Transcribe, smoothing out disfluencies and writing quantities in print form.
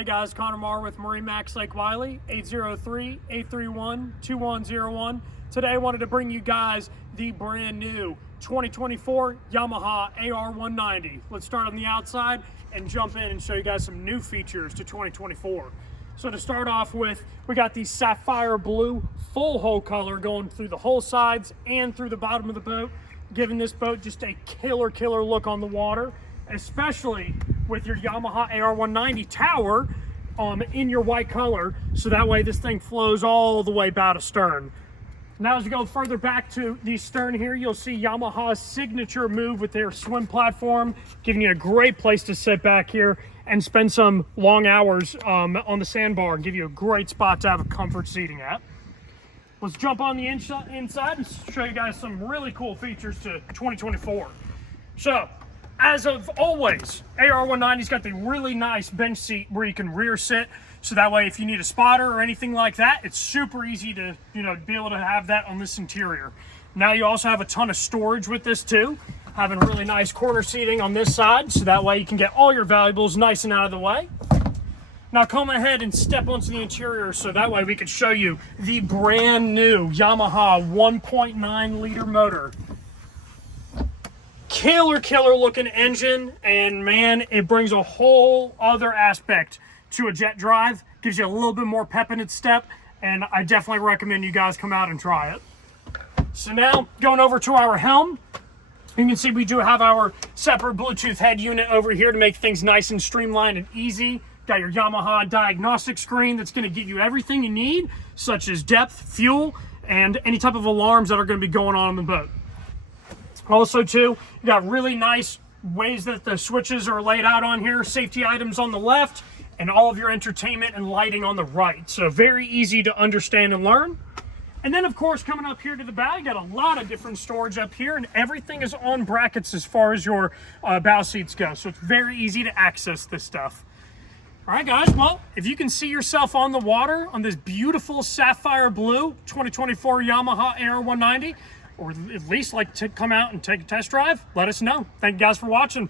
Hey guys, Connor Marr with MarineMax Lake Wylie, 803-831-2101. Today I wanted to bring you guys the brand new 2024 Yamaha AR190. Let's start on the outside and jump in and show you guys some new features to 2024. So to start off with, we got the sapphire blue full hull color going through the hull sides and through the bottom of the boat, giving this boat just a killer look on the water, especially with your Yamaha AR190 tower in your white color, so that way this thing flows all the way bow to stern. Now as you go further back to the stern here, you'll see Yamaha's signature move with their swim platform, giving you a great place to sit back here and spend some long hours on the sandbar and give you a great spot to have a comfort seating at. Let's jump on the inside and show you guys some really cool features to 2024. So, as of always, AR190's got the really nice bench seat where you can rear sit, so that way if you need a spotter or anything like that, it's super easy to be able to have that on this interior. Now you also have a ton of storage with this too, having really nice corner seating on this side, so that way you can get all your valuables nice and out of the way. Now come ahead and step onto the interior, so that way we can show you the brand new Yamaha 1.9 liter motor. Killer looking engine, and man, it brings a whole other aspect to a jet drive. Gives you a little bit more pep in its step, and I definitely recommend you guys come out and try it. So now going over to our helm, you can see we do have our separate Bluetooth head unit over here to make things nice and streamlined and easy. Got your Yamaha diagnostic screen that's going to give you everything you need, such as depth, fuel, and any type of alarms that are going to be going on the boat. Also too, you got really nice ways that the switches are laid out on here, safety items on the left, and all of your entertainment and lighting on the right. So very easy to understand and learn. And then of course, coming up here to the bow, you got a lot of different storage up here, and everything is on brackets as far as your bow seats go. So it's very easy to access this stuff. All right guys, well, if you can see yourself on the water on this beautiful sapphire blue 2024 Yamaha AR190, or at least like to come out and take a test drive, let us know. Thank you guys for watching.